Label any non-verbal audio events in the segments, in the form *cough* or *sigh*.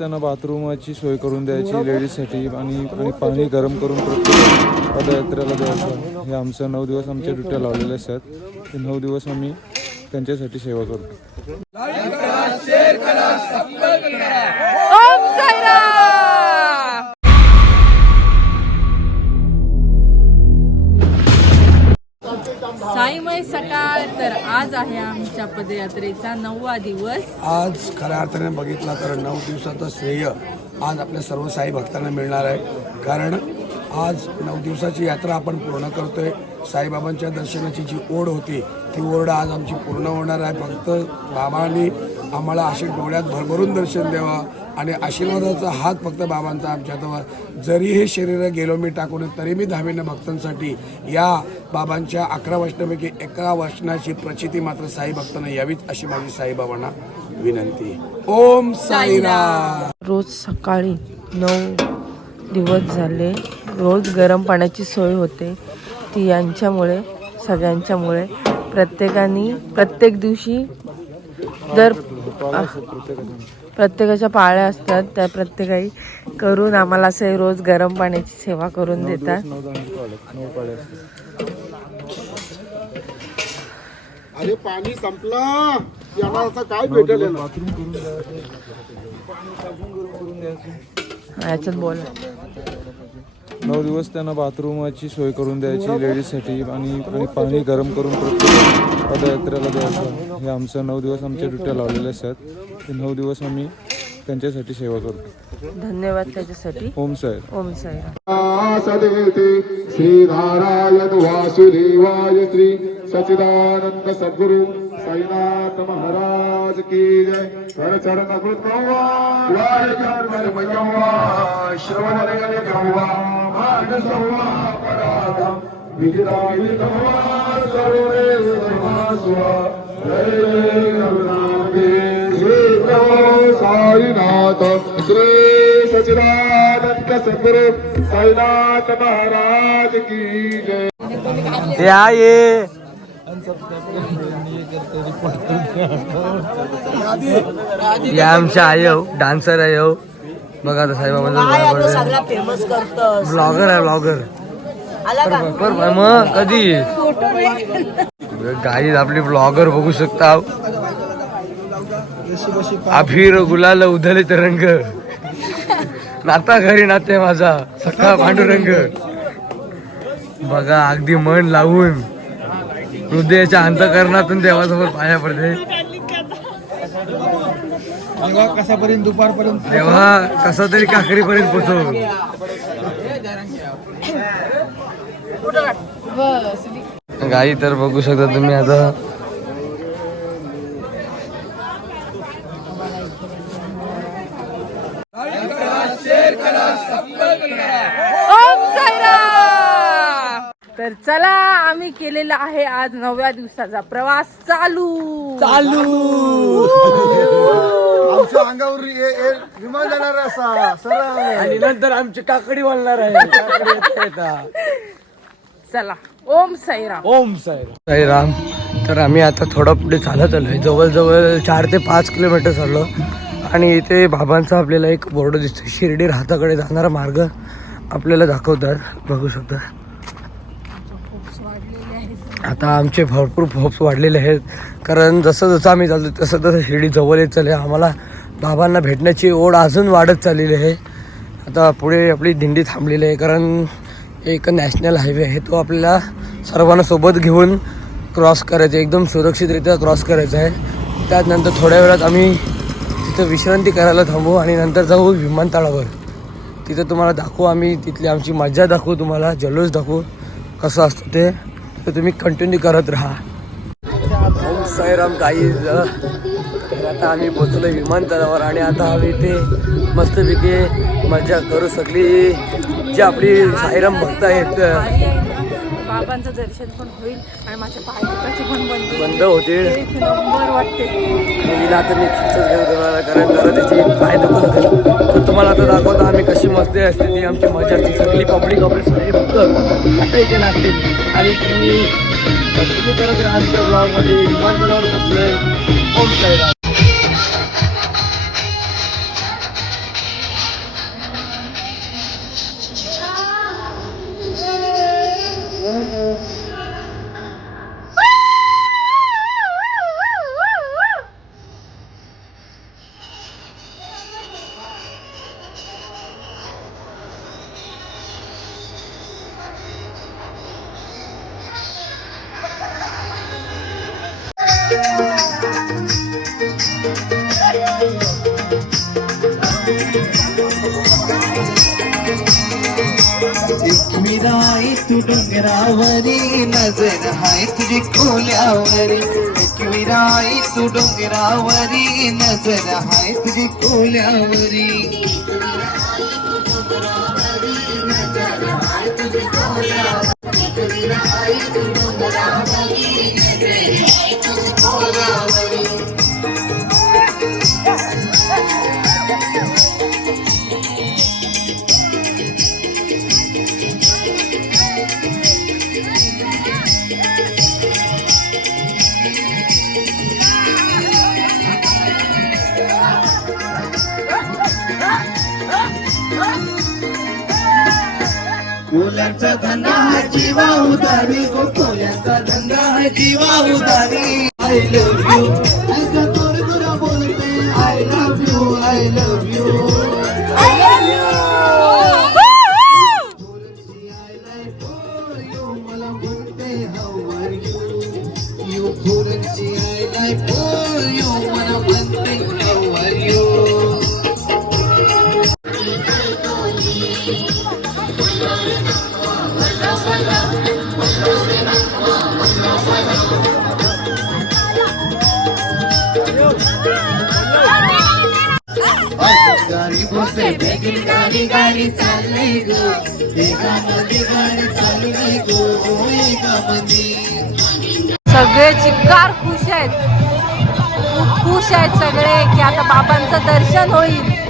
त्यांना बाथरूमाची सोय करून द्यायची लेडीजसाठी आणि आणि पाणी गरम करून प्रत्येक पदयात्रेला द्यायचं. हे आमचं नऊ दिवस आमच्या ड्युट्या लावलेल्या असतात. ते नऊ दिवस आम्ही त्यांच्यासाठी सेवा करतो. साईमय सकाळ तर आज आहे आमच्या पदयात्रेचा नववा दिवस. आज खऱ्या अर्थाने बघितला तर नऊ दिवसाचं श्रेय आज आपल्या सर्व साई भक्तांना मिळणार आहे. कारण आज नऊ दिवसाची यात्रा आपण पूर्ण करतोय. साईबाबांच्या दर्शनाची जी ओढ होती ती ओढ आज आमची पूर्ण होणार आहे. फक्त बाबांनी आम्हाला असे डोळ्यात भरभरून दर्शन द्यावं. आणि आशीर्वादाचा हात फक्त बाबांचा आमच्याजवळ. जरी हे शरीर गेलो मी टाकून तरी मी धामीनं भक्तांसाठी. या बाबांच्या अकरा वचनापैकी एका वचनाची प्रचिती मात्र साई भक्तांना यावीच अशी माझी साईबाबांना विनंती. ओम साईरा रोज सकाळी नऊ दिवस झाले. रोज गरम पाण्याची सोय होते. ती यांच्यामुळे सगळ्यांच्यामुळे. प्रत्येकाने प्रत्येक दिवशी दर प्रत्येकाच्या. पाळ्या असतात त्या प्रत्येकाही करून आम्हाला असे रोज गरम पाण्याची सेवा करून देतात. अरे पाणी संपलं. याला असं काय भेटेल याला? बाथरूम करून द्यायचं. पाणी टाकून गरम करून द्यायचं याच्यात बोला. नऊ दिवस त्यांना बाथरूमाची सोय करून द्यायची लेडीजसाठी आणि आणि पाणी गरम करून प्रत्येक पदयात्रेला द्यायचं. हे आमचं नऊ दिवस आमच्या ड्युट्या लावलेल्या असतात ते नऊ दिवस आम्ही त्यांच्यासाठी सेवा करतो. धन्यवाद त्याच्यासाठी. ओम साहेब ओम साईराम सदेते श्री नारायण वासुदेवाय श्री सचिदानंद सद्गुरु साईनाथ महाराज की जय. कर चरण श्रवण गवा मानसवा पराधम विजयाय तवा सरोरे धर्मास्वा जय रघुनाथे श्री प्रभु साईनाथ श्री सचिदानंद सद्गुरु साईनाथ महाराज की जय। या ये। या आमच्या आई हो डान्सर आहे हो। बघा आता साईबाबांचा फेमस करतो ब्लॉगर आहे ब्लॉगर मग कधी गाडी आपली ब्लॉगर बघू शकता. अभिर गुलाल उधले रंग. नाता घरी नाते माझा सखा पांडुरंग. बघा अगदी मन लावून. हृदयाच्या अंतकरणातून देवासमोर पाया पडते. कसापर्यंत दुपारपर्यंत तेव्हा कसा तरी काकडीपर्यंत पोचव गाई तर बघू शकता तुम्ही आता. तर चला आम्ही केलेला आहे आज नवव्या दिवसाचा प्रवास. चालू! *laughs* आमच्या अंगावर विमान जाणार असा सरळ आणि नंतर आमची काकडी बोलणार आहे. काकडी येता येता. चला. ओम साईराम. ओम साईराम. साईराम तर आम्ही आता थोडं पुढे चालत आलोय. जवळजवळ चार ते पाच किलोमीटर चाललो. आणि इथे बाबांचा आपल्याला एक बोर्ड दिसतो शिर्डी राहताकडे जाणारा मार्ग आपल्याला दाखवतात. बघू शकता. आता आमचे भरपूर होप्स वाढलेले आहेत. कारण जसं जसं आम्ही चालतो तसं तसं शिर्डी जवळ येत चालले. आम्हाला बाबांना भेटण्याची ओढ अजून वाढत चाललेली आहे. आता पुढे आपली दिंडी थांबलेली आहे. कारण एक नॅशनल हायवे आहे तो आपल्याला सर्वांना सोबत घेऊन क्रॉस करायचा आहे. एकदम सुरक्षितरित्या क्रॉस करायचा आहे. त्यानंतर थोड्या वेळात आम्ही तिथं विश्रांती करायला थांबू आणि नंतर जाऊ विमानतळावर. तिथं तुम्हाला दाखवू आम्ही. तिथली आमची मजा दाखवू तुम्हाला. जल्लोष दाखवू. कसं असतं ते. तर तुम्ही कंटिन्यू करत राहा. साईराम काही तर आता आम्ही पोचलो विमानतळावर आणि आता आम्ही इथे मस्तपैकी मजा करू शकली. जी आपली साईराम भक्त आहेत बाबांचं दर्शन पण होईल आणि माझ्या पण बंद. बंद होतील. नंबर वाटते. हिला आता मी खिचच देणार कारण जरा त्याची पाय दुखत होते. तर तुम्हाला आता दाखवतो आम्ही कशी मस्ती असते ती आमची मजा. असते सगळी पब्लिक आपली सगळी फक्त आता इथे नाचते आणि Nasusunod na nagraan sa vlog at i-1 na एकविराई तू डोंगरावरी नजर हाय तुझी कोल्यावरी एकविराई तू डोंगरावरी नजर हाय तुझी कोल्यावरी कोल्यांचा धंदा हा जीवा उदारी गो कोल्यांचा धंदा हा जीवा उदारी. आय लव्ह यू गाडी बोलते बेगीन गाडी गाडी गो. गाडी चालली गो सगळे चिक्कार खुश आहेत. खूप खुश आहेत सगळे की आता बाबांचं दर्शन होईल.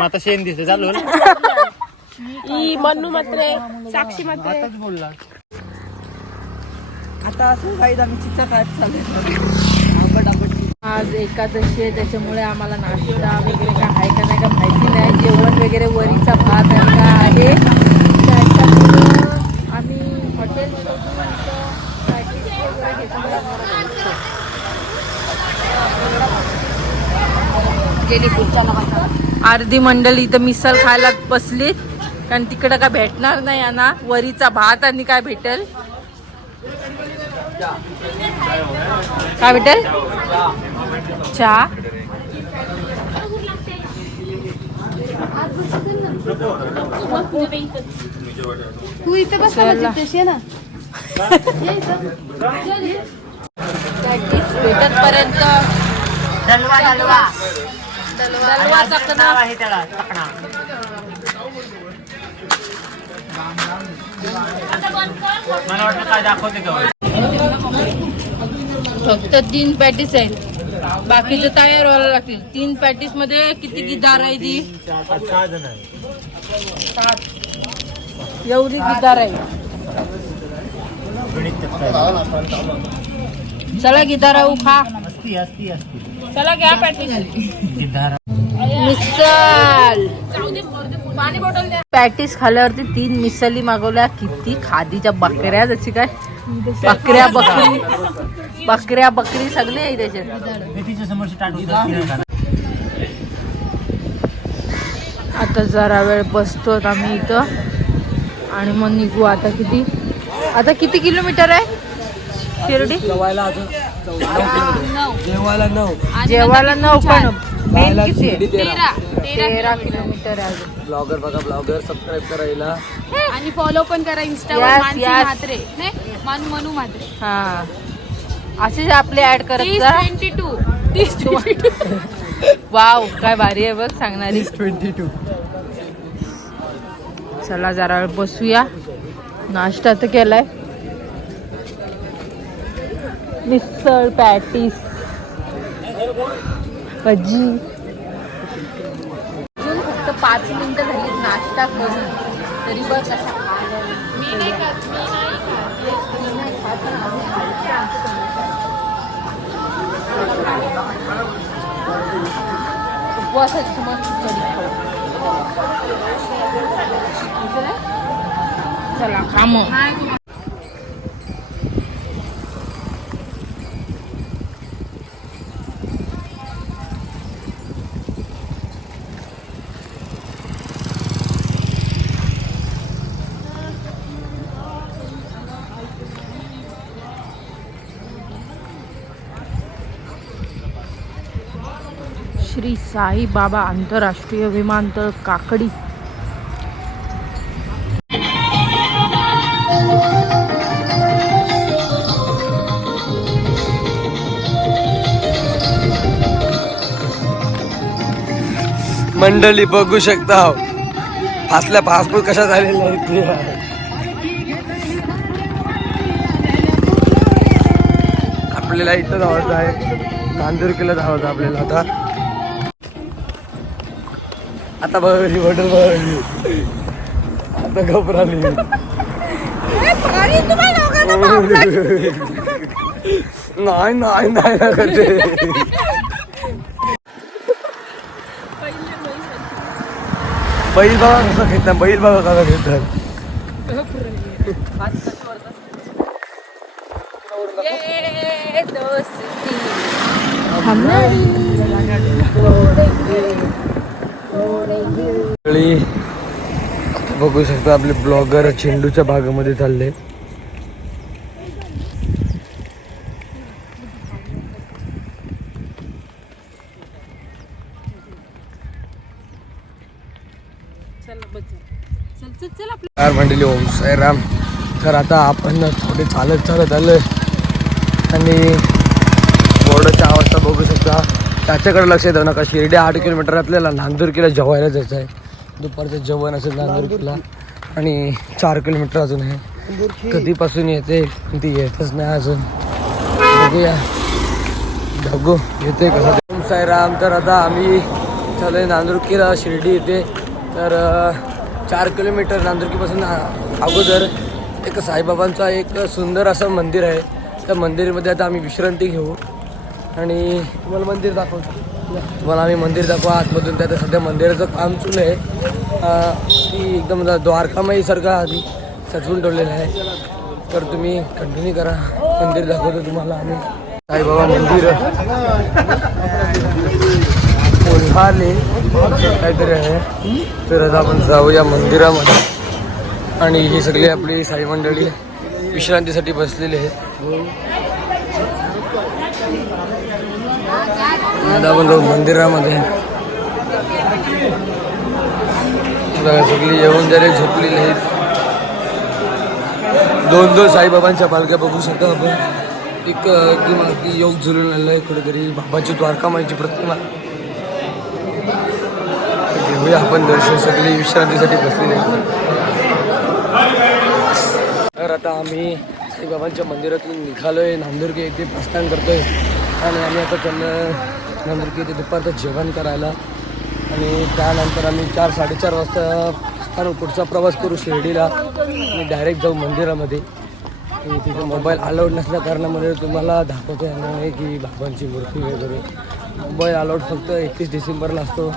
आता शेण दिसते चालू आज एकादशी आहे त्याच्यामुळे आम्हाला नाश्ता वगैरे काय आहे का नाही का माहिती नाही. जेवण वगैरे वरीचा भात आणि काय आहे त्याच्यामुळं आम्ही हॉटेल शोधून इथं package वगैरे घेतलं आम्हाला जायचं. अर्धी मंडळी इथं मिसल खायला बसलीत कारण तिकडं काय भेटणार नाही यांना. वरीचा भात आणि काय भेटेल? काय भेटेल? चहा. चला. Practice भेटत पर्यंत दलवा चकना. फक्त तीन पॅटीस आहेत. बाकीचे तयार व्हायला लागतील. तीन पॅटीसमध्ये किती गिदार आहे ती सात. एवढी गिदार आहे चला गिदार खा चला घ्या पॅटीस मिसल पॅटीस खाल्ल्यावरती तीन मिसली मागवल्या किती खादीच्या बकऱ्या जशी काय? बकऱ्या बकरी. बकऱ्या बकरी सगळे आहे त्याच्यात आता जरा वेळ बसतो आम्ही इथं. आणि मग निघू आता किती? आता किती किलोमीटर आहे? शिर्डी? जेवायला अजून जेवायला नऊ. जेवायला नऊ पण. मेन जायला किती? शिर्डी आहे? तेरा. तेरा किलोमीटर. आहे. अजून ब्लॉगर बघा ब्लॉगर सबस्क्राईब करायला. आणि फॉलो पण करा इंस्टावर Yes, मानसी yes. म्हात्रे ने? मानू मनू म्हात्रे. हा. असेच आपले ऍड करत तीस जा. ट्वेंटी टू तीस *laughs* ट्वेंटी वाव काय भारी आहे बघ सांगणारी. ट्वेंटी टू चला जरा वेळ बसूया. नाश्ता तर केलाय. मिसळ पॅटीस भजी. अजून फक्त पाच मिनिटं झाली नाश्ता करून. तरी बघ कसा मी नाही खात मी नाही खात. पण आम्ही खायचं. उपवासाची मग श्री साई बाबा आंतरराष्ट्रीय विमानतळ काकडी. मंडळी बघू शकता. फासल्या पासपोर्ट कशा झालेल्या आपल्याला इथं जायचं आहे. नांदुरकीला जायचं आपल्याला आता. आता बघ हॉटेल बघ. आता घबराली नाही. नाही नाही ना करते बैल बघा कसं घेतात बैल बघा कसं घेतात मंडळी, बघू शकता आपले ब्लॉगर चेंडूच्या भागामध्ये चालले. यार मंडळी ओम साईराम. तर आता आपण थोडे चालत चालत आलोय. आणि बोर्डाच्या अवस्था बघू शकता. त्याच्याकडे लक्ष देऊ नका. शिर्डी आठ किलोमीटर आपल्याला नांदुरकीला जेवायला जायचं आहे दुपारचं जेवण असेल नांदुरकीला. आणि चार किलोमीटर अजून आहे. कधीपासून येते ती येतच नाही अजून. बघूया. बघू येते कसं. ओम साईराम तर आता आम्ही चालू नांदुरकीला शिर्डी येते तर चार किलोमीटर नांदुरकीपासून अगोदर एक साईबाबांचा एक सुंदर असं मंदिर आहे. त्या मंदिरामध्ये आता आम्ही विश्रांती घेऊ. आणि तुम्हाला मंदिर दाखवतो. तुम्हाला आम्ही मंदिर दाखवा. आतमधून त्यात सध्या मंदिराचं काम चुलं आहे. ती एकदम द्वारकामाईसारखं आधी सजवून ठेवलेलं आहे. तर तुम्ही कंटिन्यू करा. मंदिर दाखवतो तुम्हाला आम्ही. साईबाबा मंदिर. कोल्हाले काहीतरी आहे. तर आता आपण जाऊया मंदिरामध्ये. आणि ही सगळी आपली साई मंडळी विश्रांतीसाठी बसलेली आहे दाबलो आपण मंदिरामध्ये सगळी येऊन झाले झोपलेली आहेत. दोन दोन साईबाबांच्या पालख्या बघू शकता आपण. एक अं, एकदम योग झुलून आलेला आहे कुठेतरी. बाबाची द्वारकामाईची प्रतिमा. घेऊया आपण दर्शन सगळी विश्रांतीसाठी बसलेले तर आता आम्ही साईबाबांच्या मंदिरातून निघालोय. नांदुर्गी येथे प्रस्थान करतोय. आणि आम्ही आता त्यांना नंतर की ते दुपारचं जेवण करायला. आणि त्यानंतर आम्ही चार साडेचार वाजता कारण पुढचा प्रवास करू शिर्डीला. आणि डायरेक्ट जाऊ मंदिरामध्ये. आणि तिथे मोबाईल अलाउड नसल्या कारणामुळे तुम्हाला दाखवता येणार नाही की बाबांची मूर्ती वगैरे. मोबाईल अलाउड फक्त एकतीस डिसेंबरला असतो.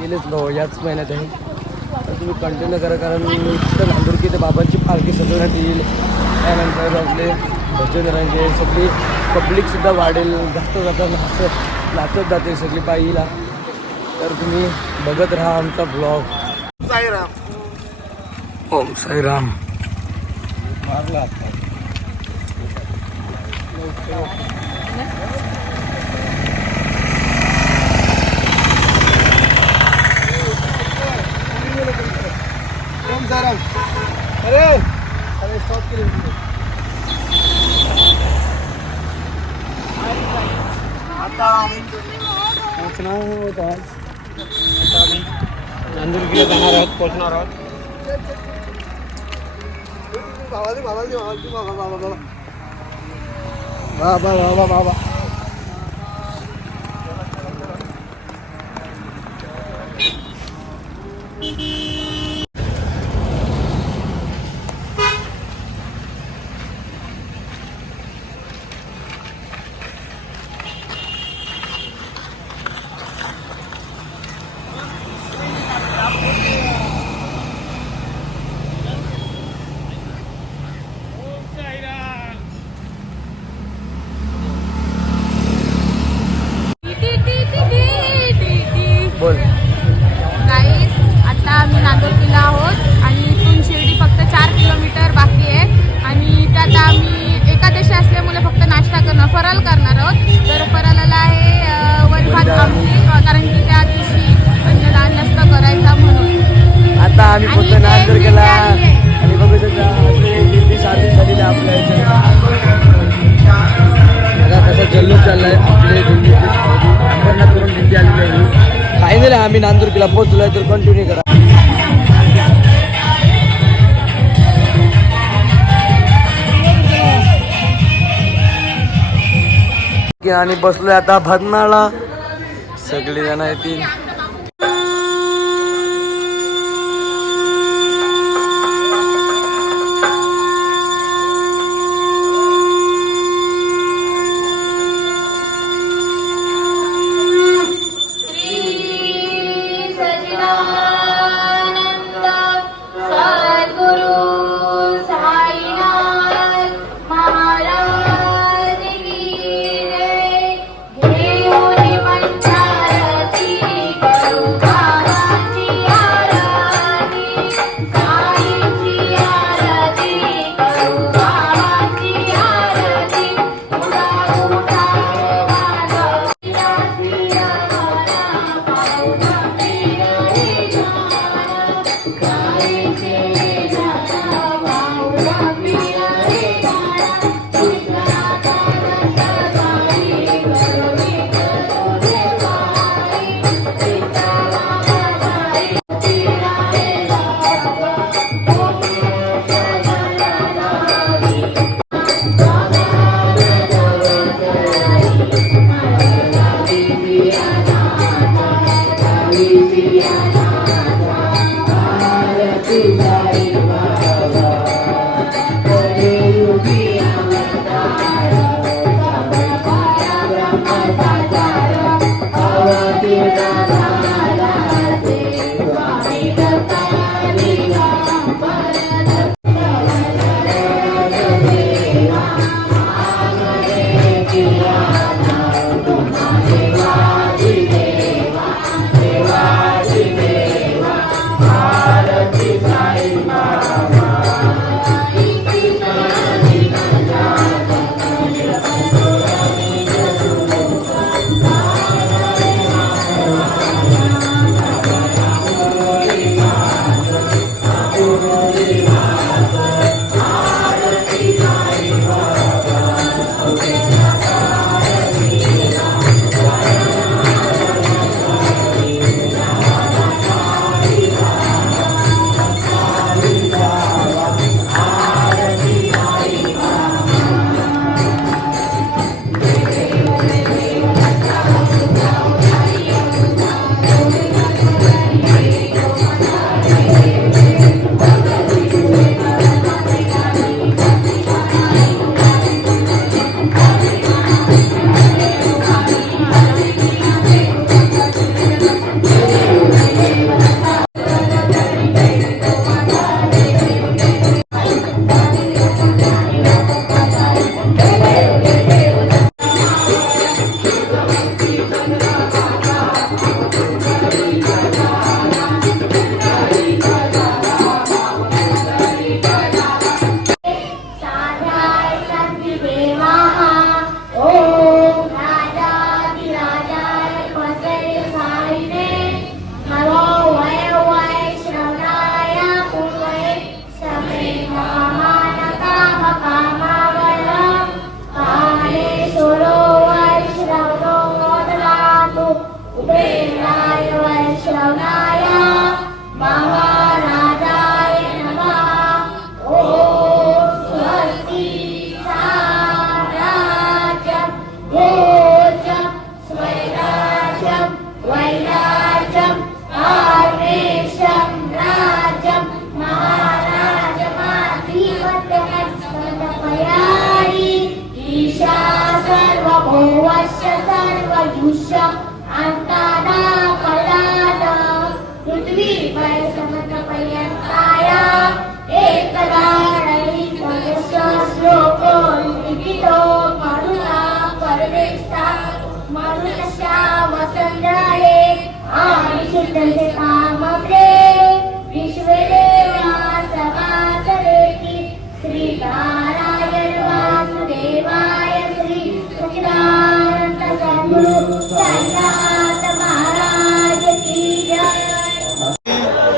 गेलेच नो याच महिन्यात आहे. तर तुम्ही कंटिन्यू करा कारण तिथं नांदुरकी ते बाबांची पालखी सजवण्यात येईल. त्यानंतर आपले भजन रंगे सगळी पब्लिकसुद्धा वाढेल जास्त जाता नाचत नाचत जाते सगळी पायीला तर तुम्ही बघत राहा आमचा ब्लॉग ओम साईराम. अरे अरे! स्टॉप केली नांदुर्गीला जाणार आहोत पोचणार आहोत बाबा बाबा बाबा बाबा बाबा बाबा बाबा आणि बसलोय आता भदनाळा सगळी जण येतील. Thank you.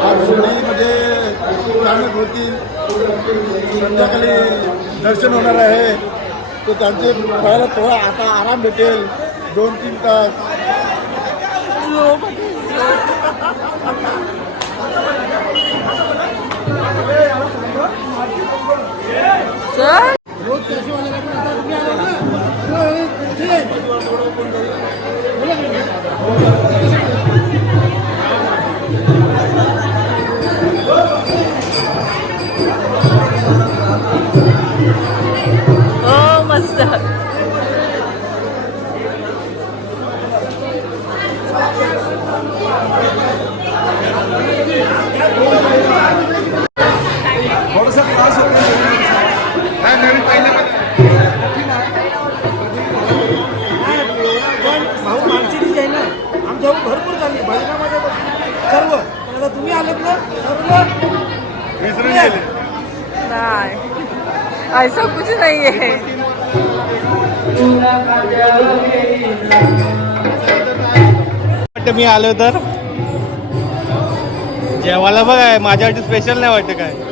आज शिर्डीमध्ये स्थानक होतील संध्याकाळी दर्शन होणार आहे. तर त्यांचे पाहायला थोडा आता आराम भेटेल. दोन तीन तास. ऐसा कुछ नहीं है। वाटतं मी आलो तर? जेवायला बघाय माझ्यासाठी स्पेशल नाही वाटतं काय.